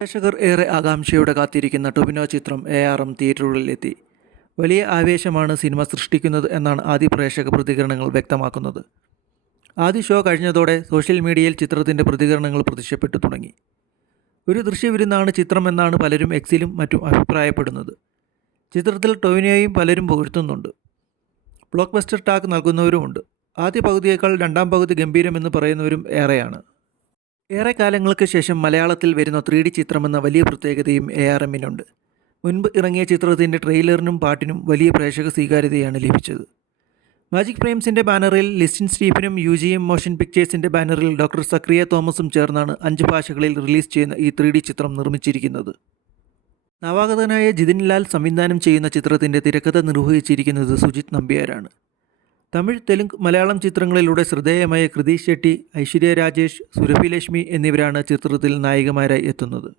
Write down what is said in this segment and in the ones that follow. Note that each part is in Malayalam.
പ്രേക്ഷകർ ഏറെ ആകാംക്ഷയോടെ കാത്തിരിക്കുന്ന ടൊബിനോ ചിത്രം എ ആർ എം തിയേറ്ററുകളിലെത്തി വലിയ ആവേശമാണ് സിനിമ സൃഷ്ടിക്കുന്നത് എന്നാണ് ആദ്യ പ്രേക്ഷക പ്രതികരണങ്ങൾ വ്യക്തമാക്കുന്നത്. ആദ്യ ഷോ കഴിഞ്ഞതോടെ സോഷ്യൽ മീഡിയയിൽ ചിത്രത്തിന്റെ പ്രതികരണങ്ങൾ പ്രത്യക്ഷപ്പെട്ടു തുടങ്ങി. ഒരു ദൃശ്യവിരുന്നാണ് ചിത്രം എന്നാണ് പലരും എക്സിലും മറ്റും അഭിപ്രായപ്പെടുന്നത്. ചിത്രത്തിൽ ടൊവിനോയും പലരും പുകഴ്ത്തുന്നുണ്ട്. ബ്ലോക്ക് ബസ്റ്റർ ടാക്ക് നൽകുന്നവരുമുണ്ട്. ആദ്യ പകുതിയേക്കാൾ രണ്ടാം പകുതി ഗംഭീരമെന്ന് പറയുന്നവരും ഏറെയാണ്. ഏറെ കാലങ്ങൾക്ക് ശേഷം മലയാളത്തിൽ വരുന്ന ത്രീ ഡി ചിത്രമെന്ന വലിയ പ്രത്യേകതയും എ ആർ എമ്മിനുണ്ട് മുൻപ് ഇറങ്ങിയ ചിത്രത്തിന്റെ ട്രെയിലറിനും പാട്ടിനും വലിയ പ്രേക്ഷക സ്വീകാര്യതയാണ് ലഭിച്ചത്. മാജിക് ഫ്രെയിംസിന്റെ ബാനറിൽ ലിസ്റ്റിൻ സ്റ്റീഫനും യു ജി എം മോഷൻ പിക്ചേഴ്സിന്റെ ബാനറിൽ ഡോക്ടർ സക്രിയ തോമസും ചേർന്നാണ് അഞ്ച് ഭാഷകളിൽ റിലീസ് ചെയ്യുന്ന ഈ ത്രീ ചിത്രം നിർമ്മിച്ചിരിക്കുന്നത്. നവാഗതനായ ജിതിൻ ലാൽ സംവിധാനം ചെയ്യുന്ന ചിത്രത്തിന്റെ തിരക്കഥ നിർവഹിച്ചിരിക്കുന്നത് സുജിത് നമ്പ്യാരാണ്. തമിഴ് തെലുങ്ക് മലയാളം ചിത്രങ്ങളിലൂടെ ശ്രദ്ധേയമായ കൃതി ഷെട്ടി ഐശ്വര്യ രാജേഷ് സുരഭി ലക്ഷ്മി എന്നിവരാണ് ചിത്രത്തിൽ നായികമാരായി എത്തുന്നത്.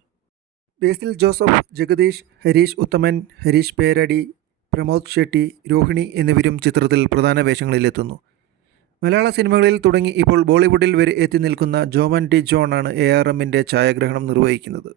ബേസിൽ ജോസഫ് ജഗദീഷ് ഹരീഷ് ഉത്തമൻ ഹരീഷ് പേരടി പ്രമോദ് ഷെട്ടി രോഹിണി എന്നിവരും ചിത്രത്തിൽ പ്രധാന വേഷങ്ങളിലെത്തുന്നു മലയാള സിനിമകളിൽ തുടങ്ങി ഇപ്പോൾ ബോളിവുഡിൽ വരെ എത്തി നിൽക്കുന്ന ജോമൻ ടി ജോൺ ആണ് എ ആർ എമ്മിന്റെ ഛായാഗ്രഹണം നിർവഹിക്കുന്നത്.